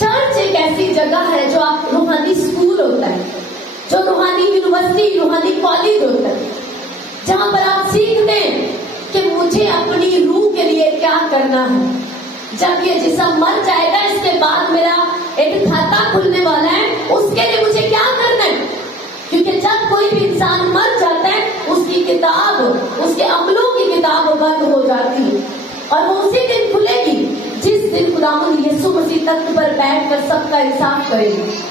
Church एक ऐसी जगह है जो आप रूहानी स्कूल होता है, जो रूहानी यूनिवर्सिटी, रूहानी कॉलेज होता है, जहां पर आप सीखते हैं कि मुझे अपनी रूह के लिए क्या करना है। जब ये जिस्म मर जाएगा, इसके बाद मेरा एक खाता खुलने वाला है, उसके लिए मुझे क्या करना है। क्योंकि जब कोई भी इंसान मर जाता है, उसकी किताब, उसके अमलों की किताब बंद हो जाती है और वो उसी दिन खुलेगी जिस दिन खुदावंद यीशु मसीह तख्त पर बैठकर सबका इंसाफ करेगी।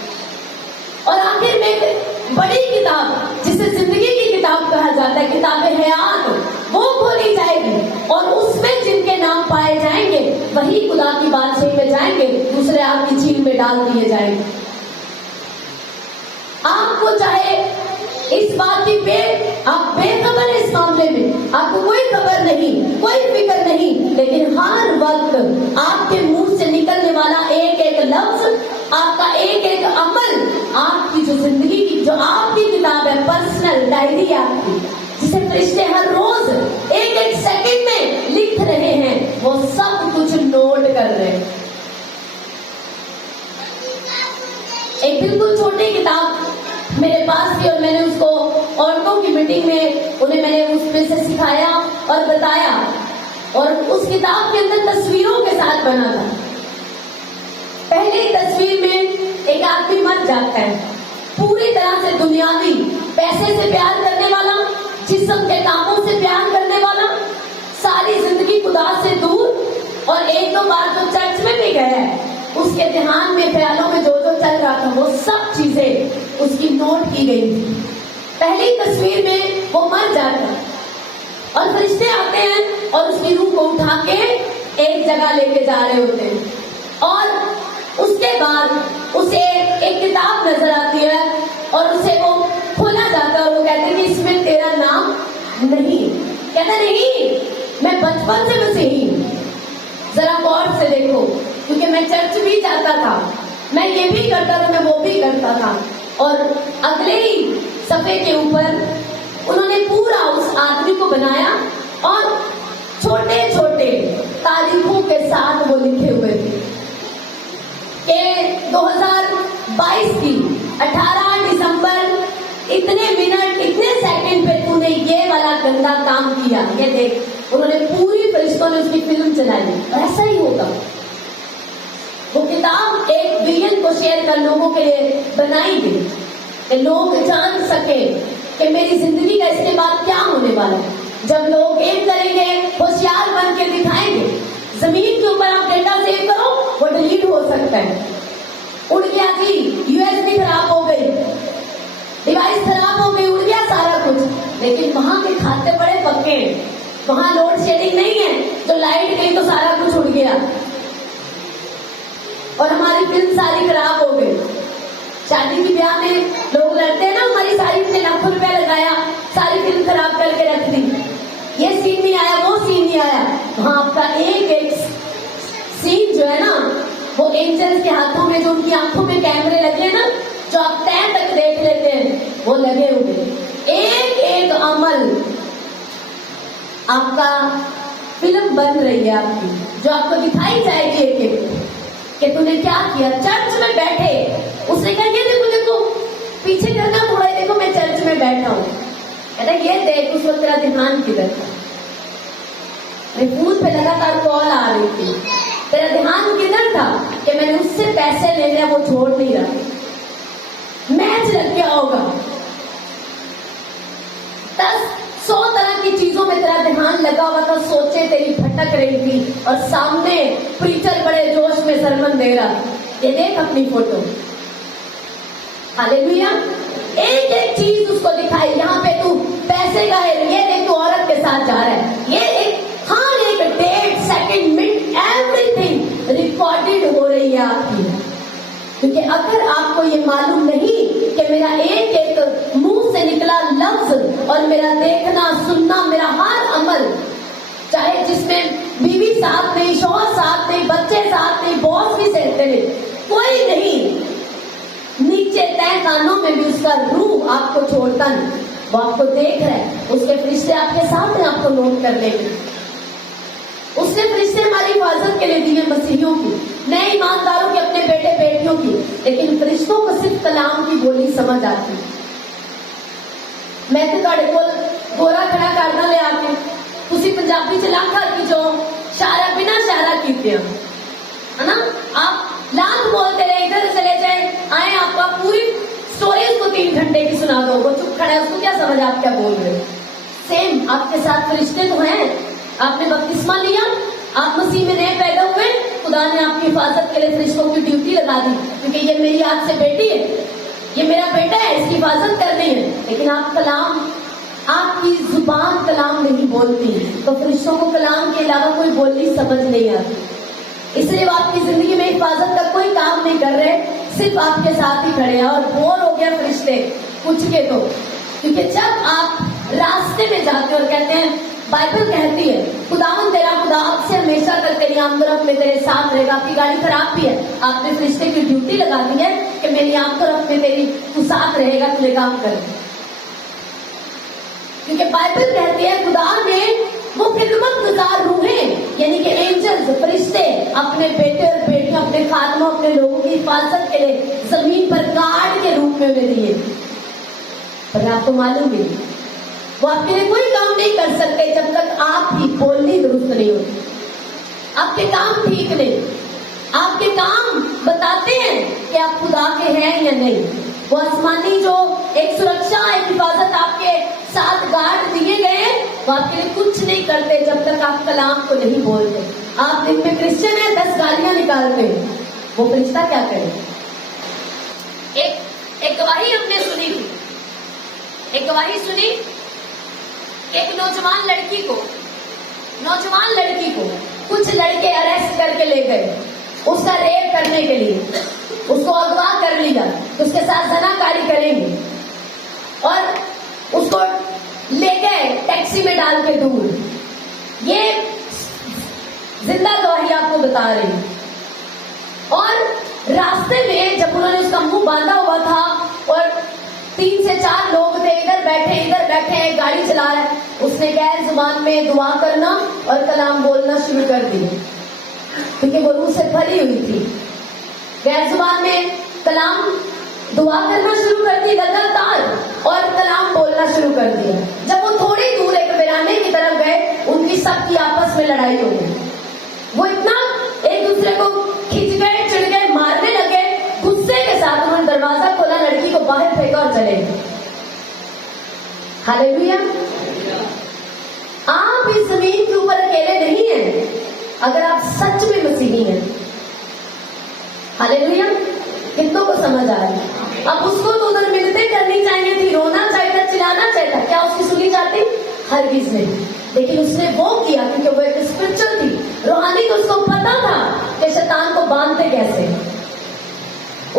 और आखिर में एक बड़ी किताब जिसे जिंदगी की किताब कहा जाता है, किताब-ए हयात, वो खोली जाएगी और उसमें जिनके नाम पाए जाएंगे वही खुदा की बादशाही में जाएंगे, दूसरे आग की झील में डाल दिए जाएंगे। आपको चाहे इस बात की आप बेखबर है, इस मामले में आपको कोई खबर नहीं, कोई फिक्र नहीं, लेकिन हर वक्त आपके मुंह से निकलने वाला एक एक लफ्ज, आपका एक एक अमल, आपकी जो जिंदगी की, जो आपकी किताब है, पर्सनल डायरी है आपकी, जिसे फरिश्ते हर रोज एक एक सेकंड में लिख रहे हैं, वो सब कुछ नोट कर रहे हैं। एक बिल्कुल छोटी किताब मेरे पास थी और मैंने उसको औरतों की मीटिंग में उन्हें मैंने उसमें से सिखाया और बताया, और उस किताब के अंदर तस्वीरों के साथ बना था। पहली तस्वीर में एक आदमी मर जाता है, पूरी तरह से दुनियावी, पैसे से प्यार करने वाला, जिस्म के कामों से प्यार करने वाला, सारी जिंदगी खुदा से दूर, और एक दो बार तो चर्च में भी गया है, उसके ध्यान में, ख्यालों में जो जो चल रहा था वो सब चीजें उसकी नोट की गई थी। पहली तस्वीर में वो मर जाता और फरिश्ते आते हैं और उसकी रूह को उठा के एक जगह लेके जा रहे होते हैं, और उसके बाद उसे एक किताब नजर आती है और उसे वो खोला जाता है और वो कहते हैं कि इसमें तेरा नाम नहीं। कहता नहीं, मैं बचपन से मसीही हूं। जरा गौर से देखो, क्योंकि मैं चर्च भी जाता था, मैं ये भी करता था, मैं वो भी करता था, और अगले ही सफे के ऊपर उन्होंने पूरा उस आदमी को बनाया और छोटे छोटे तारीखों के साथ वो लिखे हुए थे कि 2022 की 18 दिसंबर इतने मिनट इतने सेकंड पे तूने ये वाला गंदा काम किया। ये देख, उन्होंने पूरी फरिश्तों ने उसकी फिल्म चलाई। ऐसा ही होगा, वो किताब एक विजन को शेयर कर लोगों के लिए बनाई गई कि लोग जान सके कि मेरी जिंदगी का इसके बाद क्या होने वाला है। जब लोग एक करेंगे, होशियार बन के दिखाएंगे। जमीन के ऊपर आप डेटा सेव करो, वो डिलीट हो सकता है। उड़ गया जी, यूएसबी खराब हो गई, डिवाइस खराब हो गई, उड़ गया सारा कुछ, लेकिन वहां के खाते बड़े पक्के हैं, वहां लोड शेडिंग नहीं है, तो लाइट गई तो सारा कुछ उड़ गया और हमारी फिल्म सारी खराब हो गई। शादी की ब्याह में लोग लड़ते हैं ना, हमारी सारी फिल्म लाखों रुपया लगाया, सारी फिल्म खराब करके रख दी, ये सीन नहीं आया, वो सीन नहीं आया। वहां आपका एक एक सीन जो है ना, वो एंजल्स के हाथों में, जो उनकी आंखों में कैमरे लगे ना, जो आप तय तक देख लेते हैं, वो लगे हुए। एक एक अमल आपका फिल्म बन रही है आपकी, जो आपको दिखाई जाएगी एक एक कि तूने क्या किया। चर्च में बैठे, उसने कहा ये देखो देखो, पीछे करना थोड़ा, देखो मैं चर्च में बैठा हूँ। कहता ये देख, उस वक्त तेरा ध्यान किधर था? फोन पे लगातार कॉल आ रही थी, तेरा ध्यान किधर था कि मैंने उससे पैसे ले लिया, वो छोड़ नहीं रहा। मैच लग गया होगा, 10-100 तरह की चीजों में तेरा ध्यान लगा हुआ था, सोचे तेरी भटक रही थी, और सामने प्रीचर बड़े जोश में सरमन दे रहा, ये देख अपनी फोटो। हालेलुया। एक एक चीज उसको दिखाई, यहाँ पे तू पैसे का है, ये देख तू औरत के साथ जा रहा है, ये एक हर एक date, second, minute, everything recorded हो रही है आपकी। क्योंकि अगर आपको ये मालूम नहीं कि मेरा एक एक मुंह से निकला लफ्ज और मेरा देखना सुनना, मेरा हर अमल, चाहे जिसमें बीवी साथ नहीं, शौहर साथ नहीं, बच्चे साथ नहीं, बॉस भी सहते नहीं, कोई नहीं, नीचे तय कानों में भी उसका रूह आपको छोड़ता नहीं, वो आपको देख रहा है, उसके फरिश्ते आपके सामने आपको नोट कर लेंगे। उसने फरिश्ते हमारी हिफाजत के लिए दिए मसीहियों की, नए ईमानदारों के अपने बेटे लेकिन फरिश्तों को सिर्फ कलाम की बोली समझ आती। मैं तो ਤੁਹਾਡੇ ਕੋਲ ਗੋਰਾ ਖੜਾ ਕਰਨਾ ਲਿਆ ਕੇ ਤੁਸੀਂ ਪੰਜਾਬੀ ਚ ਲਾਖਾ की जो शायरा बिना शायरा कीते है ना, आप लाख बोलते रहे, इधर चले जाए आए, आपको पूरी स्टोरी उसको 3 घंटे की सुना दो, वो चुप खड़ा है, उसको क्या समझ आप क्या बोल रहे हो। सेम आपके साथ फरिश्ते तो हैं, आपने बपतिस्मा लिया, आप मसीह में नए पैदा हुए, खुदा ने आपकी हिफाजत के लिए फरिश्तों की ड्यूटी लगा दी, क्योंकि ये मेरी आज से बेटी है, ये मेरा बेटा है, इसकी हिफाजत करनी है। लेकिन आप कलाम, आपकी जुबान कलाम नहीं बोलती, तो फरिश्तों को कलाम के अलावा कोई बोली समझ नहीं आती, इसलिए वो आपकी जिंदगी में हिफाजत का कोई काम नहीं कर रहे, सिर्फ आपके साथ ही खड़े हैं। और बोर हो गया फरिश्ते कुछ के तो, क्योंकि जब आप रास्ते में जाते हो और कहते हैं, बाइबल कहती है खुदावन तेरा खुदा आपसे हमेशा तक तेरी आमदरफ में तेरे साथ रहेगा। आपकी गाड़ी खराब भी है, आपने फरिश्ते की ड्यूटी लगा दी है कि मेरी आमदरफ में तेरी तू साथ रहेगा, तुझे काम कर, क्योंकि बाइबल कहती है खुदा ने वो खिदमत गुजार रूहें यानी कि एंजल्स फरिश्ते अपने बेटे और बेटियां, अपने खादमों, अपने लोगों की हिफाजत के लिए जमीन पर गार्ड के रूप में उन्हें दिए। पर आपको मालूम है वो आपके लिए कोई काम नहीं कर सकते जब तक आपकी बोली दुरुस्त नहीं होती, आपके काम ठीक नहीं, आपके काम बताते हैं कि आप खुदा के हैं या नहीं। वो आसमानी जो एक सुरक्षा, एक हिफाजत आपके साथ गार्ड दिए गए, वो आपके लिए कुछ नहीं करते जब तक आप कलाम को नहीं बोलते। आप दिन में क्रिश्चियन है, 10 गालियां निकालते हैं, वो फरिश्ता क्या करे। एक गवाही हमने सुनी थी, एक गवाही सुनी, एक नौजवान लड़की को कुछ लड़के अरेस्ट करके ले गए, उसका रेप करने के लिए, उसको अगवा कर लिया, उसके साथ जनाकारी करेंगे और उसको ले गए टैक्सी में डाल के दूर। ये जिंदा गवाही आपको बता रही हूं। और रास्ते में जब उन्होंने उसका मुंह बांधा हुआ था और 3 से 4 लोग थे, इधर बैठे गाड़ी चला रहा है, उसने गैर जुबान में दुआ करना और कलाम बोलना शुरू कर दिया, क्योंकि वो रूह से भरी हुई थी। गैर जुबान में कलाम दुआ करना शुरू कर दी लगातार और कलाम बोलना शुरू कर दिया। जब वो थोड़ी दूर एक वीराने की तरफ गए, उनकी सबकी आपस में लड़ाई हो गई। वो इतना एक दूसरे को खिंच गए, चिढ़ गए, मारने लगे। गुस्से के साथ उन्होंने दरवाजा खोला, लड़की को बाहर फेंका और चले गए। हालेलुया। आप इस जमीन के ऊपर अकेले नहीं हैं अगर आप सच में मसीही हैं। हालेलुया। कितनों को समझ आ रही है। अब उसको तो उधर मिलते करनी चाहिए थी, रोना चाहिए था, चिल्लाना चाहिए था, क्या उसकी सुनी जाती? हरगिज नहीं। लेकिन उसने वो किया क्योंकि वो एक स्पिरिचुअल थी, रूहानी, तो उसको पता था कि शैतान को बांधते कैसे।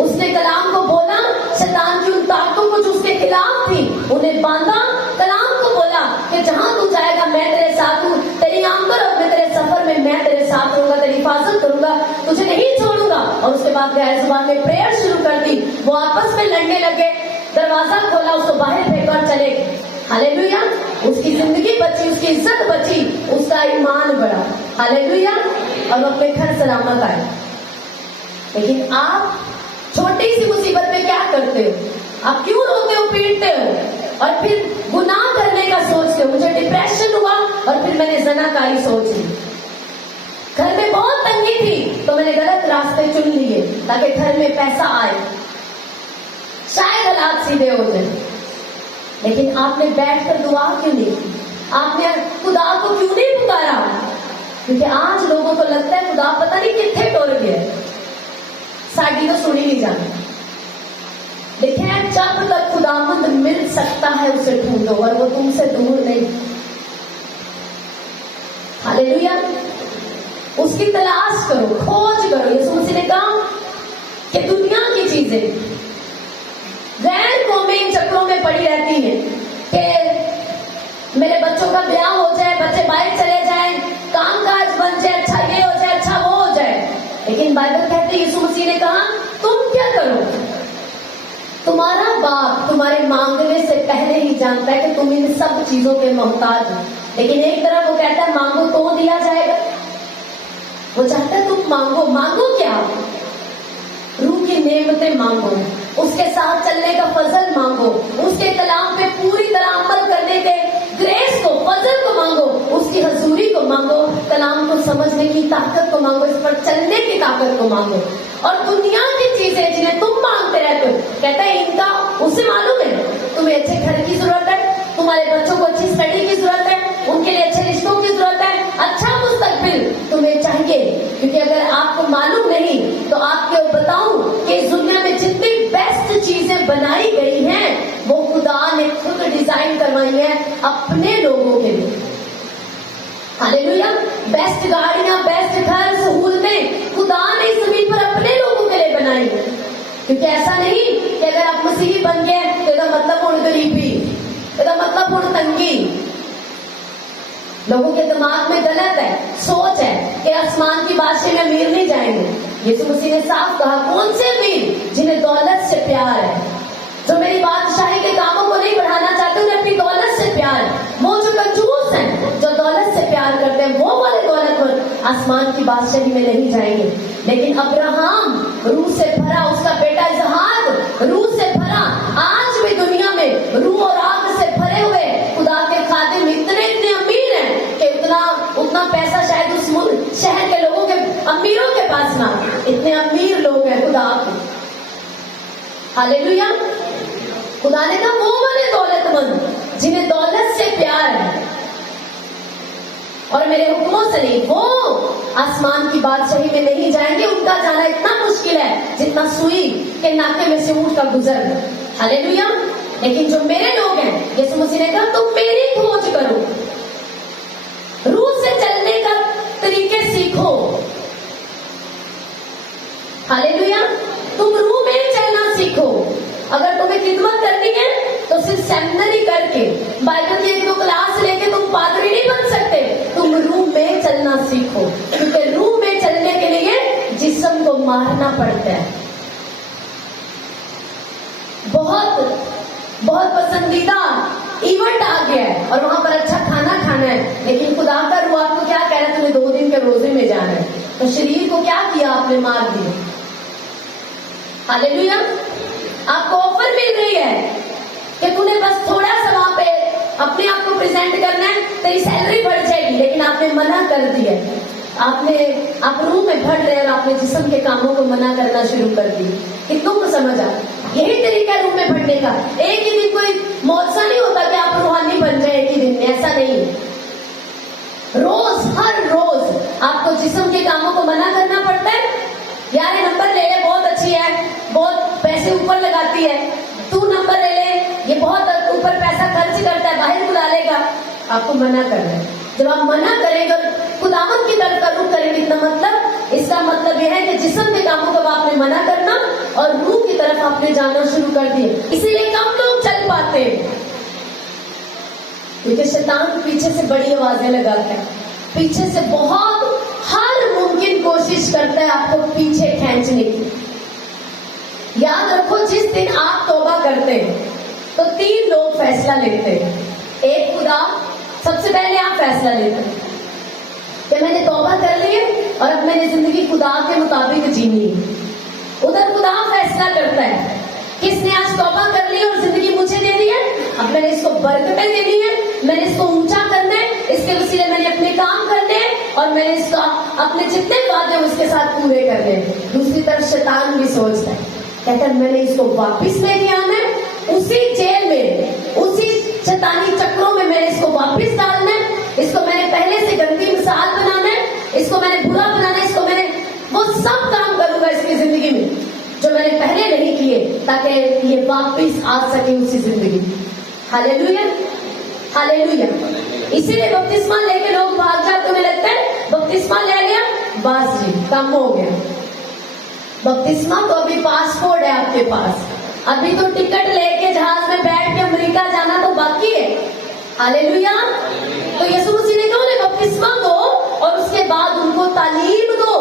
उसने कलाम को बोला, शैतान की उन ताकतों को जो उसके खिलाफ थी उन्हें बांधा। कलाम को बोला कि जहां तू जाएगा मैं तेरे साथ हूं, तेरी आमदर और तेरे सफर में मैं तेरे साथ रहूंगा, तेरी हिफाजत करूंगा, तुझे नहीं छोड़ूंगा। और उसके बाद गैर जुबान में प्रेयर शुरू कर दी। वो आपस में लड़ने लगे, दरवाजा खोला, उसको बाहर फेंका और चले गए। हालेलुया। उसकी जिंदगी बची, उसकी इज्जत बची, उसका ईमान बढ़ा। हालेलुया। और अपने घर सलामत आए। लेकिन आप छोटी सी मुसीबत में क्या करते हो? आप क्यों रोते हो, पीटते हो और फिर गुनाह करने का सोचते हो। मुझे डिप्रेशन हुआ और फिर मैंने जनाकारी सोच ली। घर में बहुत तंगी थी तो मैंने गलत रास्ते चुन लिए ताकि घर में पैसा आए, शायद हालात सीधे हो जाए। लेकिन आपने बैठकर दुआ क्यों नहीं की? आपने खुदा को क्यों नहीं पुकारा? क्योंकि आज लोगों को लगता है खुदा पता नहीं कितने टोर गया, साड़ी तो सुनी नहीं जाती। देखें, जब तक खुदावंद मिल सकता है उसे ढूंढो और वो तुमसे दूर नहीं। हालेलुया। उसकी तलाश करो, खोज करो। यीशु मसीह ने कहा कि दुनिया की चीजें गैर कौमें इन चक्रों में पड़ी रहती हैं कि मेरे बच्चों का ब्याह हो जाए, बच्चे बाहर चले जाएं, काम काज बन जाए, अच्छा ये हो जाए, अच्छा वो हो जाए। लेकिन बाइबल कहती है, यीशु मसीह ने कहा तुम क्या करो? तुम्हारा बाप तुम्हारे मांगने से पहले ही जानता है कि तुम इन सब चीजों के मोहताज हो। लेकिन एक तरफ वो कहता है मांगो तो दिया जाएगा। वो चाहता है तुम मांगो। मांगो क्या? रूह की नेमतें मांगो, उसके साथ चलने का फजल मांगो, उसके कलाम पे पूरी तरह अमल करने के ग्रेस को, फजल को मांगो, उसकी हजूरी को मांगो, कलाम को समझने की ताकत को मांगो, इस पर चलने की ताकत को मांगो। और दुनिया की चीजें जिन्हें तुम मांगते रहते हो, कहता है इनका उसे मालूम है तुम्हें अच्छे घर की जरूरत है, तुम्हारे बच्चों को अच्छी स्टडी की जरूरत है, उनके लिए अच्छे रिश्तों की जरूरत है, अच्छा मुस्तकबिल तुम्हें चाहिए। क्योंकि अगर आपको मालूम नहीं तो आपको बताऊं कि इस दुनिया में जितनी बेस्ट चीजें बनाई गई हैं वो खुदा ने खुद डिजाइन करवाई है अपने लोगों के लिए। हालेलुया। बेस्ट गाड़ियां, बेस्ट घर, सहूलतें खुदा ने जमीन पर अपने लोगों के लिए बनाई। क्योंकि ऐसा नहीं कि अगर आप मसीही बन गए तो इसका मतलब उन गरीबी, इसका मतलब उन तंगी। लोगों के दिमाग में गलत है, सोच है कि आसमान की बादशाही में अमीर नहीं जाएंगे। यीशु मसीह ने साफ कहा, कौन से अमीर जिन्हें दौलत से प्यार है, जो मेरी बादशाही के कामों को नहीं बढ़ाना चाहते, उन्हें अपनी दौलत से प्यार है। वो जो कंजूस हैं, जो दौलत से प्यार करते हैं, वो वाले दौलतमंद आसमान की बादशाही में नहीं जाएंगे। लेकिन अब्राहम रूह से भरा, उसका बेटा इसहाक रूह से भरा, आज भी दुनिया में रूह और आग से भरे हुए खुदा के खादिम इतने अमीर हैं कि उतना पैसा शायद उस शहर के लोगों के, अमीरों के पास ना, इतने अमीर लोग हैं खुदा के। हालेलुया। खुदा ने कहा वो वाले दौलतमंद जिन्हें दौलत से प्यार है और मेरे हुक्मों से नहीं, वो आसमान की बादशाही में नहीं जाएंगे। उनका जाना इतना मुश्किल है जितना सुई के नाके में से ऊंट का गुजरना। हालेलुया। लेकिन जो मेरे लोग हैं, यीशु मसीह ने कहा तुम मेरी खोज करो, रूह से चलने का तरीके सीखो। हालेलुया। तुम रूह में चलना सीखो। अगर तुम्हें खिदमत करनी है तो सिर्फ सेमिनरी करके, बाइबल की एक दो क्लास लेके तुम पादरी नहीं बन सकते। तुम रूह में चलना सीखो, क्योंकि रूह में चलने के लिए जिस्म को मारना पड़ता है। बहुत बहुत पसंदीदा इवेंट आ गया है और वहां पर अच्छा खाना खाना है, लेकिन खुदा का रूह आपको क्या कह रहा है, तुम्हें 2 दिन के रोजे में जाना है। तो शरीर को क्या किया आपने, मार दिया। हालेलुया। आपको ऑफर मिल रही है कि तूने बस थोड़ा सा वहां पे अपने आप को प्रेजेंट करना है, तेरी सैलरी बढ़ जाएगी, लेकिन आपने मना कर दिया। आप रूह में बढ़ रहे और आपने जिस्म के कामों को मना करना शुरू कर दी। कितनों को समझ आ? यही तरीका है रूह में बढ़ने का। एक ही दिन कोई मौका नहीं होता कि आप रूहानी बन जाए एक ही दिन में, ऐसा नहीं। रोज, हर रोज आपको जिस्म के कामों को मना करना पड़ता है। यार ये नंबर ले ले, बहुत अच्छी है, बहुत पैसे ऊपर लगाती है, तू नंबर ले ले, ये बहुत ऊपर पैसा खर्च करता है, बाहर बुला लेगा। आपको मना करना है। जब आप मना करेंगे और खुदावंद की तरफ का रुख करेंगे, इसका मतलब यह है कि जिस्म के कामों को आपने मना करना और रूह की तरफ आपने जाना शुरू कर दिए। इसीलिए कम लोग चल पाते हैं, क्योंकि शैतान पीछे से बड़ी आवाजें लगाता है, पीछे से बहुत हर मुमकिन कोशिश करता है आपको पीछे खींचने की। याद रखो, जिस दिन आप तौबा करते हैं तो 3 लोग फैसला लेते हैं। एक खुदा, सबसे पहले आप फैसला लेते हैं कि मैंने तौबा कर ली है और अब मैंने जिंदगी खुदा के मुताबिक जीनी है। उधर खुदा फैसला करता है, किसने आज तौबा कर ली और जिंदगी मुझे दे दी है, अब मैंने इसको बरकतें देनी है, मैंने इसको ऊंचा करना है, इसके वसीले मैंने अपने काम करने हैं और मैंने इसका अपने जितने वादे उसके साथ पूरे करने हैं। दूसरी तरफ शैतान भी सोचता है, कहता है मैंने इसको वापिस लेके आना है, उसी जेल में, उसी शैतानी चक्रों में मैंने इसको वापिस डालना है, इसको मैंने पहले से गंदी मिसाल बनाना है, इसको मैंने बुरा बनाना है, इसको मैंने वो सब काम करूंगा इसकी जिंदगी में जो मैंने पहले नहीं किए, ताकि ये वापिस आ सके उसी जिंदगी। Hallelujah, hallelujah. इसीलिए बपतिस्मा लेके लोग भाग जाते, तुम्हें लगता है बपतिस्मा ले लिया बस जी काम हो गया। बपतिस्मा तो अभी पासपोर्ट है आपके पास, अभी तो टिकट लेके जहाज में बैठ के अमेरिका जाना तो बाकी है। हालेलुया। तो यीशु मसीह ने कहा उन्हें बपतिस्मा दो और उसके बाद उनको तालीम दो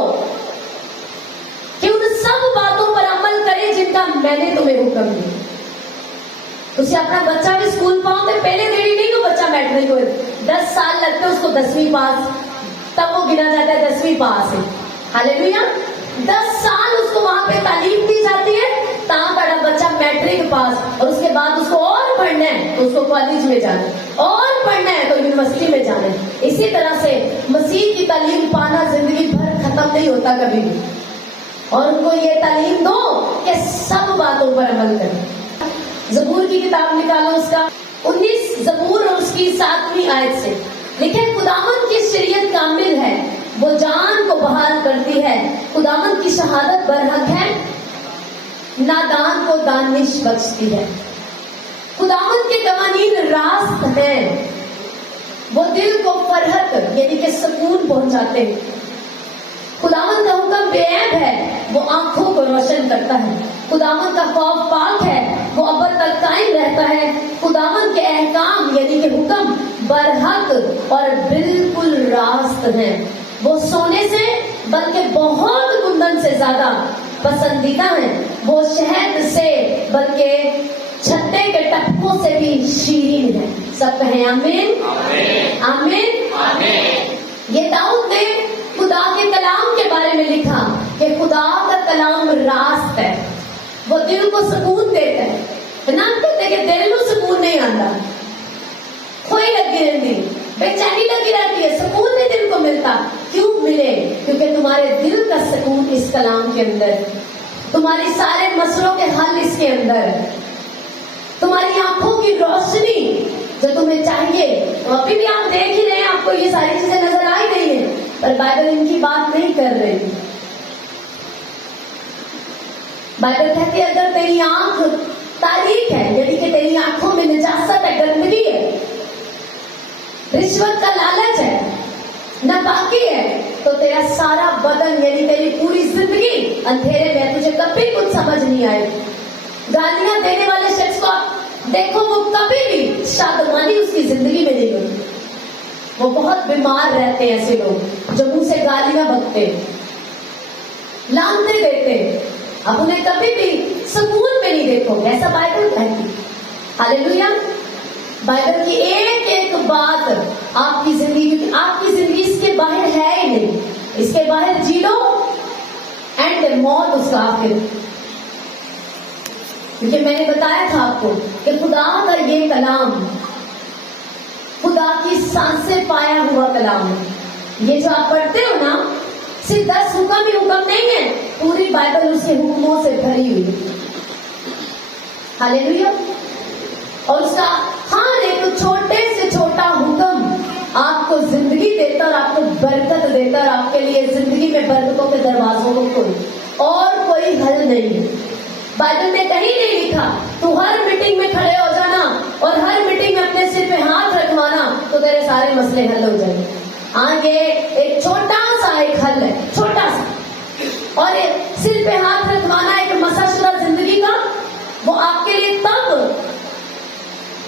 कि उन सब बातों पर अमल करें जिनका मैंने तुम्हें हुक्म दिया। तुझे अपना बच्चा भी स्कूल पाओगे, पहले देरी नहीं हो बच्चा मैट्रिक हो, 10 साल लगते उसको 10वीं पास, तब वो गिना जाता है 10वीं पास है। हालेलुया। 10 साल उसको वहां पे तालीम दी जाती है पास, और उसके बाद उसको और पढ़ना है तो उसको कॉलेज में जाना है, और पढ़ना है तो यूनिवर्सिटी में जाना है। इसी तरह से मसीह की तालीम पाना जिंदगी भर खत्म नहीं होता कभी भी। और उनको ये तालीम दो कि सब बातों पर अमल करें। ज़बूर की किताब निकालो, उसका 19 ज़बूर और उसकी 7वीं आयत से लिखे, खुदावंद की शरीयत कामिल है, वो जान को बहाल करती है, खुदावंद की शहादत बरहक है, नादान को दानिश बख्शती है। खुदावंद के कवानीन रास्त हैं, वो दिल को फरहत यानी कि सुकून पहुंचाते हैं। खुदावंद का हुक्म बेऐब है, वो आंखों को रोशन करता है। खुदावंद का खौफ पाक है, वो अब्बद तक कायम रहता है। खुदावंद के अहकाम यानी कि हुक्म बरहक और बिल्कुल रास्त हैं, वो सोने से बल्कि बहुत कुंदन से ज्यादा पसंदीदा है, वो शहद से बल्कि छत्ते के टपकों से भी शीरीन है। सब कहें आमीन आमीन आमीन। ये दाऊद ने खुदा के कलाम के बारे में लिखा कि खुदा का कलाम रास्त है, वो दिल को सुकून देता है। ना कहते कि दिल को सुकून नहीं आता, खोई लगी रहती, बेचैनी लगी रहती है, सुकून नहीं दिल को मिलता। क्यों मिले? क्योंकि तुम्हारे दिल का सुकून इस कलाम के अंदर है, तुम्हारी सारे मसलों के हल इसके अंदर है, तुम्हारी आंखों की रोशनी जो तुम्हें चाहिए। तो अभी भी आप देख ही रहे हैं, आपको ये सारी चीजें नजर आ ही रही है, पर बाइबल इनकी बात नहीं कर रही। बाइबल कहती है अगर तेरी आंख तारीक है यानी कि तेरी आंखों में निजासत है, गंदगी है, रिश्वत का लालच है, नापाकी है, तो तेरा सारा बदन यानी तेरी पूरी जिंदगी अंधेरे में, तुझे कभी कुछ समझ नहीं आएगी। गालियां देने वाले शख्स को आप देखो, वो कभी भी शादमानी उसकी जिंदगी में नहीं होती। वो बहुत बीमार रहते हैं ऐसे लोग जो मुंह से गालियां बकते, लानते देते, अब उन्हें कभी भी सुकून में नहीं देखोगे, ऐसा बाइबल कहती। हालेलुया। बाइबल की एक एक बात आपकी जिंदगी इसके बाहर है ही नहीं, इसके बाहर जी लो एंड मौत उसका आखिर। क्योंकि मैंने बताया था आपको कि खुदा का ये कलाम खुदा की सांसें पाया हुआ कलाम है। ये जो आप पढ़ते हो ना, सिर्फ 10 हुक्म ही हुक्म नहीं है, पूरी बाइबल उसके हुक्मों से भरी हुई। हालेलुया। और उसका हर एक छोटे से छोटा हुक्म आपको जिंदगी देता और आपको बरकत देता और आपके लिए जिंदगी में बरकतों के दरवाजों को खोल, और कोई हल नहीं। बाइबल में कहीं नहीं लिखा तू हर मीटिंग में खड़े हो जाना और हर मीटिंग में अपने सिर पे हाथ रखवाना तो तेरे सारे मसले हल हो जाएंगे। आगे एक छोटा सा एक हल है, छोटा सा, और सिर पे हाथ रखवाना एक मसाशुदा जिंदगी का, वो आपके लिए तब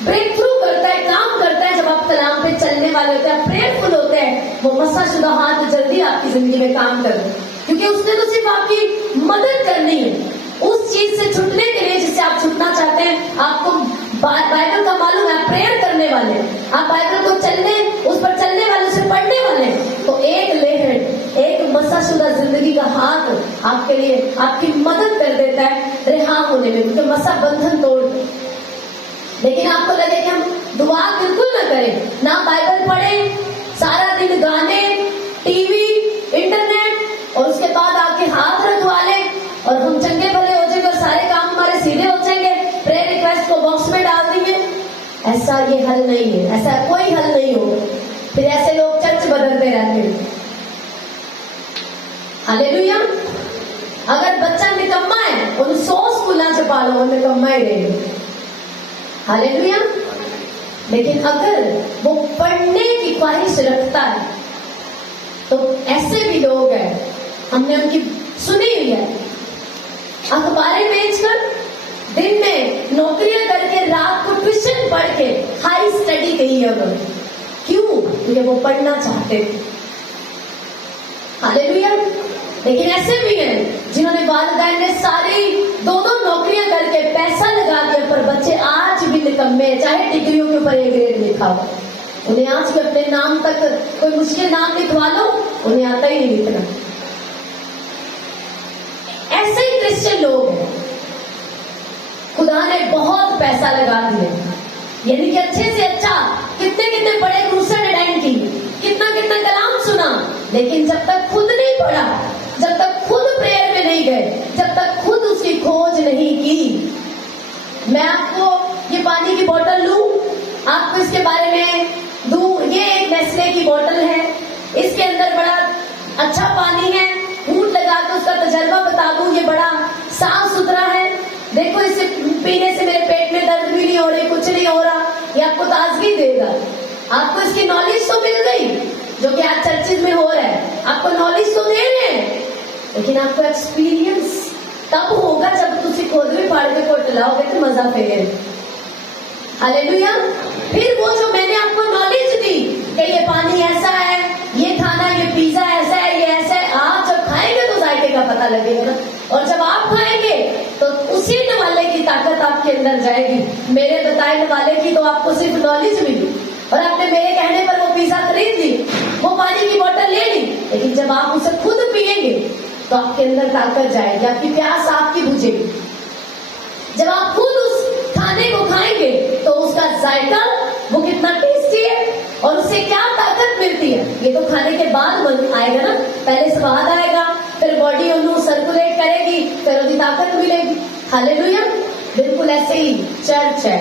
ब्रेक थ्रू करता है, काम करता है, जब आप कलाम पे चलने वाले होते हैं, प्रेयरफुल होते हैं। वो मसाशुदा हाथ जल्दी आपकी जिंदगी में काम कर, क्योंकि उसने तो सिर्फ आपकी मदद करनी है उस चीज से छूटने के लिए जिससे आप छूटना चाहते हैं। आपको बाइबल का मालूम है, प्रेयर करने वाले, आप बाइबल को उस पर चलने वाले, उसे पढ़ने वाले, तो एक लेहर, एक मसाशुदा जिंदगी का हाथ आपके लिए आपकी मदद कर देता है रिहा होने में, क्योंकि मसा बंधन तोड़। लेकिन आपको लगे कि हम दुआ बिल्कुल ना करें, ना बाइबल पढ़ें, सारा दिन गाने, टीवी, इंटरनेट, और उसके बाद आके हाथ रखवा लें और हम चंगे भले हो जाएंगे और सारे काम हमारे सीधे हो जाएंगे, प्रेयर रिक्वेस्ट को बॉक्स में डाल देंगे। ऐसा ये हल नहीं है, ऐसा कोई हल नहीं होगा। फिर ऐसे लोग चर्च बदलते रहते हैं। हालेलुया। अगर बच्चा निकम्मा है, उन 100 स्कूल से पालो, वो निकम्मा ही रहेगा। हालेलुया। लेकिन अगर वो पढ़ने की ख्वाहिश रखता है, तो ऐसे भी लोग हैं, हमने उनकी सुनी हुई है, अखबारें बेचकर, दिन में नौकरियां करके, रात को ट्यूशन पढ़ के हाई स्टडी कही है उन्होंने। क्यों? क्योंकि वो पढ़ना चाहते थे। हालेलुया। लेकिन ऐसे भी हैं जिन्होंने वालिदैन ने सारी 2-2 नौकरियां करके पैसा लगा दिया, पर बच्चे आज भी निकम्मे हैं, चाहे डिग्रियों के ऊपर एक ग्रेड लिखा हो, उन्हें आज भी अपने नाम तक कोई मुश्किल नाम लिखवा लो, उन्हें आता ही नहीं लिखना। ऐसे ही क्रिश्चियन लोग हैं। खुदा ने बहुत पैसा लगा दिया, यानी कि अच्छे से अच्छा कितने कितने बड़े क्रूसेड अटेंड की, कितना कितना कलाम सुना, लेकिन जब तक खुद नहीं पढ़ा, जब तक खुद प्रेयर में नहीं गए, जब तक खुद उसकी खोज नहीं की। मैं आपको ये पानी की बोतल लूं, आपको इसके बारे में दूं, ये एक नेस्ले की बोतल है, इसके अंदर बड़ा अच्छा पानी है, फूट लगा के उसका तजर्बा बता दूं, ये बड़ा साफ सुथरा है, देखो इसे पीने से मेरे पेट में दर्द भी नहीं हो रही, कुछ नहीं हो रहा, ये आपको ताजगी देगा। आपको इसकी नॉलेज तो मिल गई, जो कि आज चर्चिज में हो रहा है, आपको नॉलेज तो दे रहे हैं, लेकिन आपको एक्सपीरियंस तब होगा जब तुसी खुद भी फाड़ के कोट लाओगे तो मजा फेरे। हालेलुया। फिर वो जो मैंने आपको नॉलेज दी कि ये पानी ऐसा है, ये खाना, ये पिज्जा ऐसा है, ये ऐसा है, आप जब खाएंगे तो जायके का पता लगेगा ना, और जब आप खाएंगे तो उसी वाले की ताकत आपके अंदर जाएगी। मेरे बताने वाले की तो आपको सिर्फ नॉलेज मिली और आपने मेरे कहने पर वो पिज्जा खरीद ली, वो पानी की बोतल ले ली, लेकिन जब आप उसे खुद पिएंगे तो आपके अंदर ताकत जाएगी, आपकी प्यास आपकी बुझेगी। जब आप खुद उस खाने को खाएंगे तो उसका जायका वो कितना टेस्टी है और उससे क्या ताकत मिलती है, ये तो खाने के बाद आएगा ना, पहले स्वाद आएगा, फिर बॉडी उन्हें सर्कुलेट करेगी, फिर उसकी ताकत मिलेगी। हालेलुया। बिल्कुल ऐसे ही चर्च है,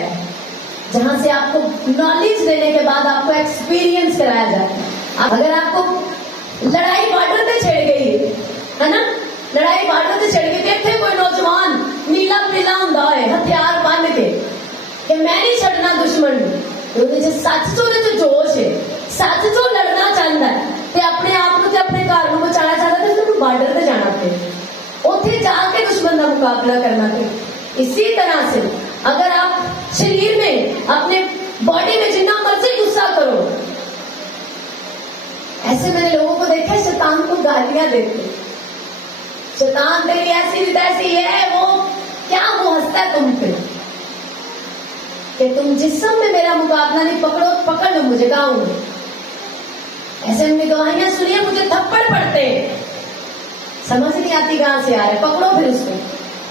जहां से आपको नॉलेज देने के बाद आपको एक्सपीरियंस कराया जाता है। अगर आपको लड़ाई बॉर्डर पे छिड़ गई है ना, लड़ाई बॉर्डर पे छिड़ गई, देखते कोई नौजवान नीला पीला हुंदा है हथियार बन के कि मैं नहीं छड़ना दुश्मन, सच तो जो जोश है, सच तो लड़ना चाहता है, ते अपने आप को अपने घर को बचाना चाहता है, तो बॉर्डर पे जाना पे, उत्थे जाके दुश्मन का मुकाबला करना पे। इसी तरह से अगर आप शरीर में, अपने बॉडी में जितना मर्जी गुस्सा करो, ऐसे मैंने लोगों को देखा शैतान को गालियां देते, शैतान तेरी ऐसी तैसी है, वो क्या वो हंसता है तुम पे कि तुम जिस्म में मेरा मुकाबला नहीं पकड़ो, पकड़ लो मुझे, कहा हूं। ऐसे हमने गवाहियां सुनी, मुझे थप्पड़ पड़ते, समझ नहीं आती कहां से आ रहे, पकड़ो फिर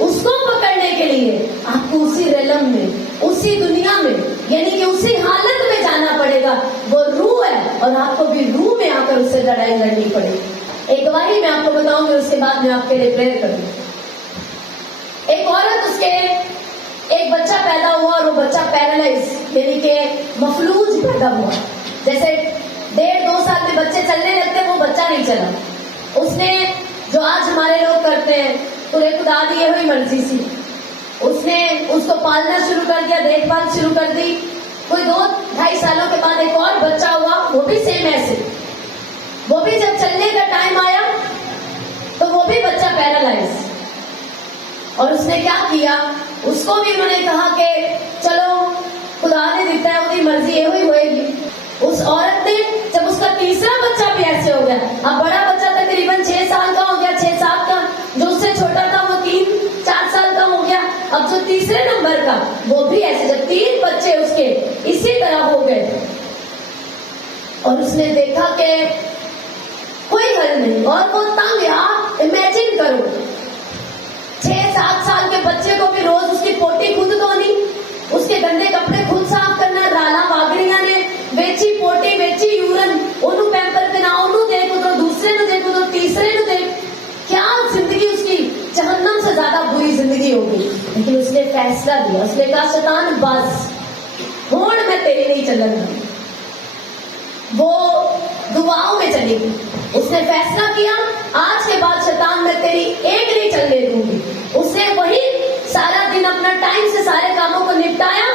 उसको पकड़ने के लिए आपको उसी रेलम में, उसी दुनिया में, यानी कि उसी हालत में जाना पड़ेगा। वो रूह है और आपको भी रूह में आकर उससे लड़ाई लड़नी पड़ेगी। एक गवाही मैं आपको बताऊंगी, उसके बाद मैं आपके लिए प्रेयर करूंगी। एक औरत, उसके एक बच्चा पैदा हुआ और वो बच्चा पैरालाइज यानी कि मफलूज पैदा हुआ। जैसे 1.5-2 साल में बच्चे चलने लगते, वो बच्चा नहीं चला। उसने जो आज हमारे लोग करते हैं, पूरे खुदा दी हुई मर्जी सी, उसने उसको पालना शुरू कर दिया, देखभाल शुरू कर दी। कोई 2-2.5 सालों के बाद एक और बच्चा हुआ, वो भी सेम ऐसे, वो भी जब चलने का टाइम आया तो वो भी बच्चा पैरालाइज। और उसने क्या किया, उसको भी उन्होंने कहा कि चलो खुदा ने दिता है, उसकी मर्जी ये हुई होएगी। उस औरत ने, जब उसका तीसरा बच्चा भी ऐसे हो गया, अब बड़ा बच्चा तकरीबन 6 साल का हो गया, 6-7 का, जो उससे छोटा था वो 3-4 साल का हो गया, अब जो तीसरे नंबर का वो भी ऐसे, जब 3 बच्चे उसके इसी तरह हो गए, और उसने देखा कि कोई हल नहीं, और वो तंग, आप इमेजिन करो 6-7 साल के बच्चे को भी रोज उसकी पोटी खुद धोनी, उसके गंदे कपड़े खुद साफ करना, राला वागड़िया ने वेची पोटी, वेची यूरन, ओनू पैम्पर पहना, ओनू देखो तो दूसरे ने देखो तो तीसरे ने देख, क्या जिंदगी उसकी जहन्नम से ज्यादा बुरी जिंदगी होगी। लेकिन उसने फैसला दिया, उसने कहा शैतान बस हुण मैं तेरी नहीं चलूंगा। वो दुआओं में चली गई, उसने फैसला किया आज के बाद शैतान मैं तेरी एक नहीं चलने दूंगी। उसने वही सारा दिन अपना टाइम से सारे कामों को निपटाया।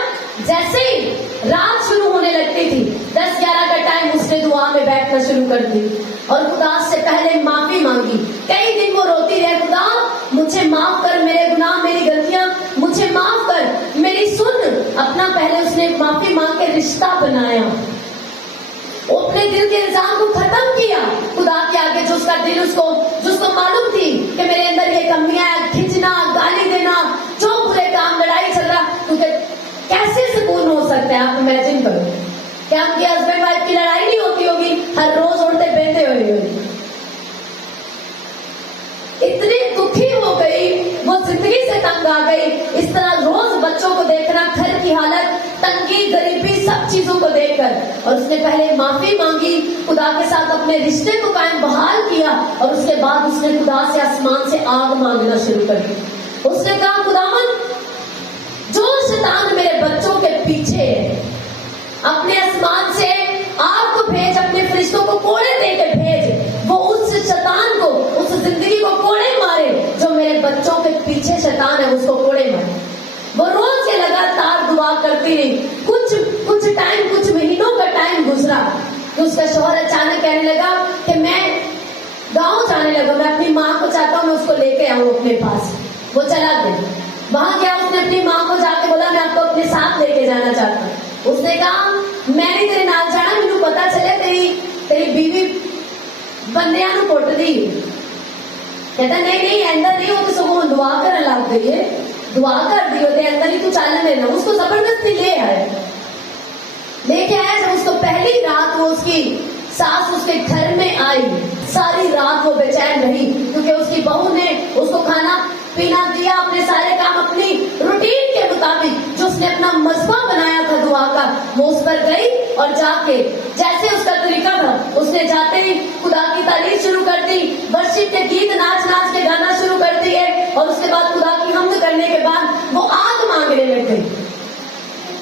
जैसे ही रात शुरू होने लगती थी, 10-11 का टाइम, उसने दुआ में बैठना शुरू कर दी और खुदा से पहले माफी मांगी। कई दिन वो रोती रही, खुदा मुझे माफ कर, मेरे गुनाह, मेरी गलतियां मुझे माफ कर, मेरी सुन। अपना पहले उसने माफी मांग के रिश्ता बनाया, वो अपने दिल के इल्जाम को खत्म किया खुदा के आगे, जो उसका दिल जिसको मालूम थी कि मेरे अंदर ये कमियां है, खिंचना, गाली देना, जो बुरे काम, लड़ाई चल रहा, क्योंकि कैसे सुकून हो सकता है। आप इमेजिन करो, क्या आपकी हस्बैंड वाइफ की लड़ाई नहीं होती होगी, हर रोज उड़ते बहते हुए, इतनी दुखी हो गई वो, जिंदगी से तंग आ गई, इस तरह रोज बच्चों को देखना, घर की हालत, तंगी, गरीबी, सब चीजों को देखकर, और उसने पहले माफी मांगी, खुदा के साथ अपने रिश्ते को कायम बहाल किया, और उसके बाद उसने खुदा से आसमान से आग मांगना शुरू कर दी। उसने कहा, खुदावन, जो शैतान मेरे बच्चों के पीछे है, अपने आसमान से आग को भेज, अपने फरिश्तों को कोड़े दे के भेज, वो उस शैतान को, उस जिंदगी को कोड़े मारे जो मेरे बच्चों के पीछे शैतान है, उसको कोड़े मारे। वो रोज के लगातार दुआ करती रही। कुछ टाइम, कुछ महीनों का टाइम गुजरा कि उसका शौहर अचानक कहने लगा कि मैं गांव जाने लगा, मैं अपनी माँ को चाहता हूँ मैं उसको लेके आऊँ अपने पास। वो चला गया, वहां गया, उसने अपनी माँ को जाके बोला मैं आपको अपने साथ लेके जाना चाहता हूँ। उसने कहा मैं नहीं तेरे नाल जाना, मैनू पता चले तेरी बीवी बंदियां नू कुटदी। कहता नहीं अंदर नहीं, वो तो सगों दुआ करन लग गई है, दुआ कर दी होते अंदर ही, तू चल लेना। उसको जबरदस्ती लेके आया। जब उसको पहली रात वो उसकी सास उसके घर में आई, सारी रात वो बेचैन रही, क्योंकि उसकी बहू ने उसको खाना पीना दिया, अपने सारे काम अपनी रूटीन के मुताबिक, जो उसने अपना मसबा बनाया था दुआ का, वो उस पर गई और जाके जैसे उसका तरीका था, उसने जाते ही खुदा की तारीफ शुरू कर दी, वर्शिप के गीत नाच के गाना शुरू कर दिए, और उसके बाद खुदा की हम्द करने के बाद वो आग मांगने लग गई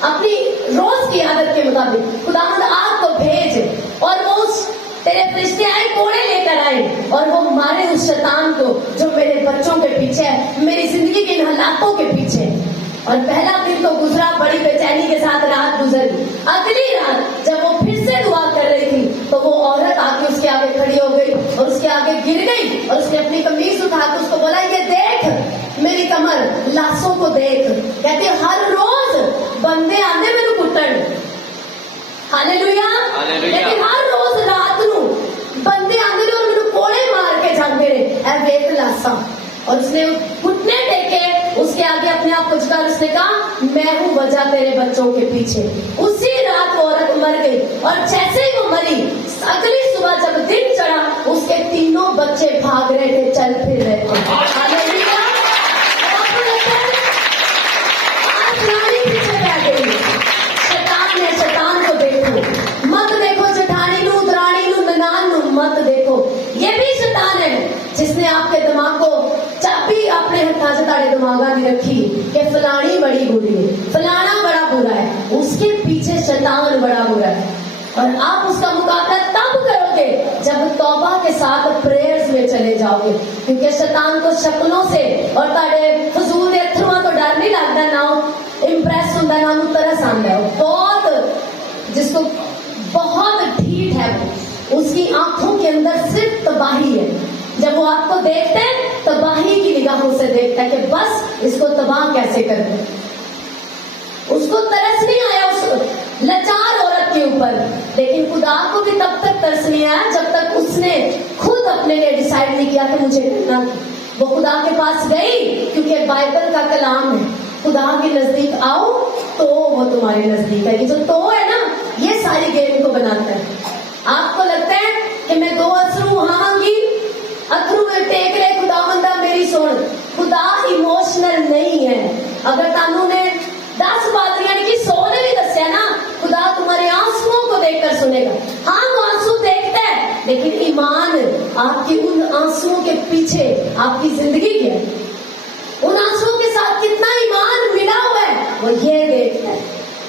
अपनी रोज की आदत के मुताबिक। खुदावंद आग को भेज, और वो उस तेरे फरिश्ते आए, कोड़े लेकर आए, और वो मारे उस शैतान को जो मेरे बच्चों के पीछे है, मेरी जिंदगी के इन हालातों के पीछे। और पहला दिन तो गुजरा, बड़ी बेचैनी के साथ रात गुजरी। अगली रात जब वो फिर से दुआ कर रही थी, तो वो औरत आके उसके आगे खड़ी हो गई और उसके आगे गिर गई, और उसने अपनी कमीज उठा के उसको बोला, ये देख मेरी कमर, लाशों को देख। कहते हर रोज बंदे आते मेरे कुटन, हालेलुया, लेकिन हर रोज रात नू बंदे आते और मेरे कोड़े मार के जाते रहे, ऐ वेख लाशा। और उसने घुटने टेके उसके आगे अपने आप को झुका, उसने कहा मैं हूँ वजह तेरे बच्चों के पीछे। उसी रात वो औरत मर गई, और जैसे ही वो मरी, अगली सुबह जब दिन चढ़ा, उसके तीनों बच्चे भाग रहे थे, चल फिर रहे थे। हालेलुया। आज रानी पीछे बैठ गई, शैतान है, शैतान को देखो मत, देखो जेठानी नू, दरानी नू, ननान नू मत देखो, ये भी शैतान है जिसने आपके दिमाग को चाबी अपने हथा से ताड़े दिमागा दी रखी कि फलानी बड़ी बुरी है, फलाना बड़ा बुरा है, उसके पीछे शैतान बड़ा बुरा है। और आप उसका मुकाबला तब करोगे जब तौबा के साथ प्रेयर्स में चले जाओगे, क्योंकि शैतान को शक्लों से और ताड़े फजूल दे अथरुआं तो डर नहीं लगता, ना इंप्रेस होता, ना तरस आता है। बहुत जिसको बहुत ढीठ है, उसकी आंखों के अंदर सिर्फ तबाही है। जब वो आपको देखते हैं, तबाही की निगाहों से देखता है कि बस इसको तबाह कैसे करें। उसको तरस नहीं आया उस लाचार औरत के ऊपर, लेकिन खुदा को भी तब तक तरस नहीं आया जब तक उसने खुद अपने लिए डिसाइड नहीं किया कि मुझे करना। वो खुदा के पास गई, क्योंकि बाइबल का कलाम है, खुदा के नजदीक आओ तो वो तुम्हारे नजदीक है। ये जो तो है ना, ये सारी गेम को बनाता है। आपको लगता है कि मैं 2 अथरू वहां मांगी, अथरू में टेक रहे, खुदावंदा मेरी सुन। खुदा इमोशनल नहीं है। अगर तानू ने 10 बात यानी कि 100 ने भी दसिया ना, खुदा तुम्हारे आंसुओं को देखकर सुनेगा। हाँ वो आंसू देखता है, लेकिन ईमान आपकी उन आंसुओं के पीछे आपकी जिंदगी क्या है, उन आंसुओं के साथ कितना ईमान मिला हुआ है, वो ये देखता है।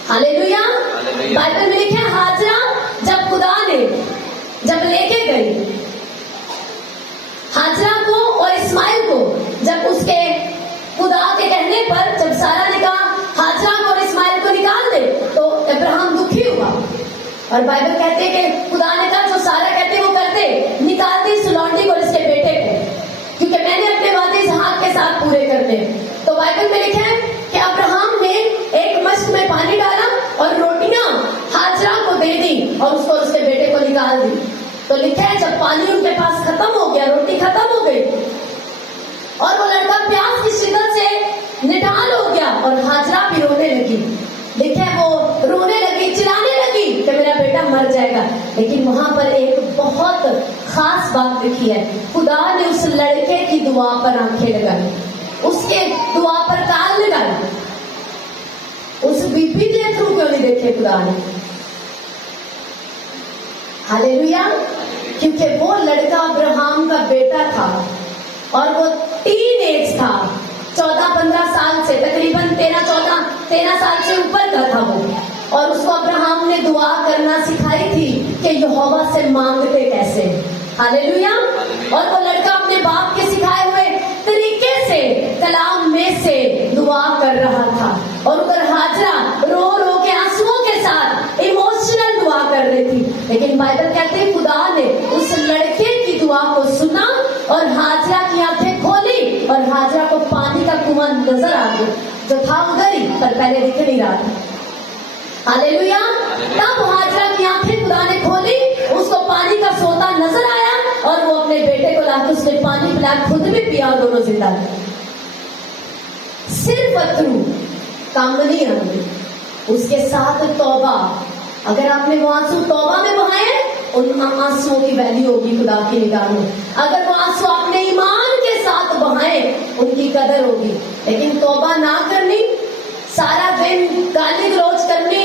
हालेलुया। बाइबल में लिखे हाजरा जब खुदा ने जब लेके गई हाजरा को और इस्माइल को, जब उसके खुदा के कहने पर जब सारा ने कहा हाजरा को और इस्माइल को निकाल दे, तो अब्राहम दुखी हुआ। और बाइबल कहते हैं कि खुदा ने कहा जो सारा कहते वो करते, निकाल दे इस लौंडी को और इसके बेटे को, क्योंकि मैंने अपने वादे इसहाक के साथ पूरे करने। तो बाइबल में लिखा है कि अब्राहम ने एक मश्क में पानी डाला और रोटियां हाजरा को दे दी और उसको उसके बेटे को निकाल दी। तो लिखा है जब पानी उनके पास खत्म हो गया, रोटी खत्म हो गई, और वो लड़का प्यास की शिद्दत से निढाल हो गया, और हाजरा भी रोने लगी। लिखा है वो रोने लगी, चिल्लाने लगी कि मेरा बेटा मर जाएगा। लेकिन वहां पर एक बहुत खास बात लिखी है, खुदा ने उस लड़के की दुआ पर आंखें लगाई, उसके दुआ पर कान लगाई। उस बीबी के थ्रू क्यों नहीं देखे खुदा ने? हालेलुया। क्योंकि वो लड़का अब्राहम का बेटा था और वो टीन एज था, 14-15 साल से, तकरीबन 13 साल से ऊपर का था वो। और उसको अब्राहम ने दुआ करना सिखाई थी कि यहोवा से मांगते कैसे। हालेलुया। और वो लड़का अपने बाप के सिखाए हुए तरीके से कलाम में से दुआ कर रहा था। और उधर हाजरा रो रो के आंसुओं के साथ इमोशनल दुआ कर रही थी। लेकिन बाइबल कहते हैं खुदा ने उस लड़के की दुआ को सुना और हाजरा की आंखें खोली और हाजरा को पानी का कुआं नजर आ गया, जो था उधर ही पर पहले दिख नहीं रहा था। हालेलुया। तब हाजरा की आंखें खुदा ने खोली, उसको पानी का सोता नजर आया और वो अपने बेटे को लाकर उसने पानी पिलाया, खुद भी पिया, दोनों जिंदा थे। सिर्फ अथरू काम नहीं आएंगे, उसके साथ तौबा। अगर आपने वो आंसू तौबा में बहाए, उन आंसुओं की वैल्यू होगी खुदा की निगाह में। अगर वो आंसू आपने ईमान के साथ बहाए, उनकी कदर होगी। लेकिन तौबा ना करनी, सारा दिन गाली गलौज करनी,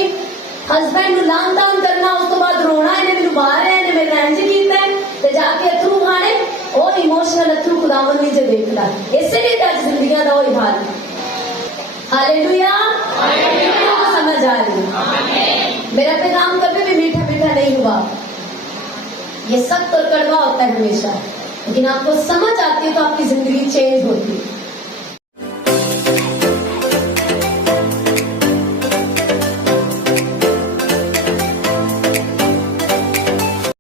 हस्बैंड नु लान तान करना, उसके बाद रोना, इन्हें मैनू मार रहे हैं, मेरे इंज कीता है, ते जाके अथरू खाने, और इमोशनल अथरू खुदावन नहीं जो देखता। इसलिए तो जिंदगी का वही हाल। हालेलुया। समझ आ रही है? मेरा पैगाम कभी भी मीठा मीठा नहीं हुआ, ये सख्त और कड़वा होता है हमेशा, लेकिन आपको समझ आती है तो आपकी जिंदगी चेंज होती है।